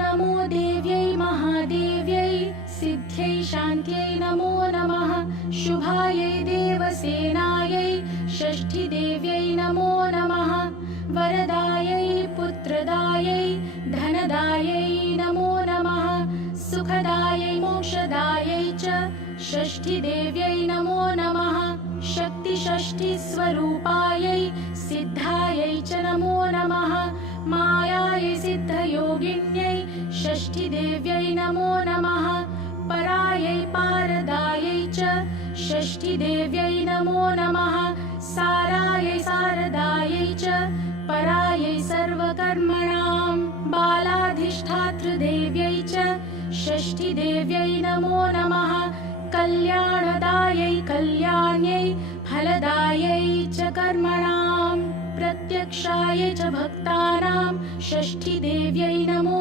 नमो देव्यै महादेव्यै सिद्ध्यै शान्त्यै नमो नमः शुभायै देवसेनायै षष्ठीदेव्यै नमो नमः वरदायै पुत्रदायै धनदायै नमो नमः सुखदायै मोक्षदायै च षष्ठीदेव्यै नमो नमः शक्तिषष्ठीस्वरूपायै सिद्धायै च नमो नमः मायायै सिद्धयोगिन्यै षष्ठीदेव्यै नमो नमः परायै पारदायै च षष्ठीदेव्यै नमो नमः सारायै शारदायै च परायै सर्वकर्मणां बालाधिष्ठातृदेव्यै च षष्ठीदेव्यै नमो नमः कल्याणदायै कल्याण्यै फलदायै च कर्मणां प्रत्यक्षायै च भक्तानां षष्ठीदेव्यै नमो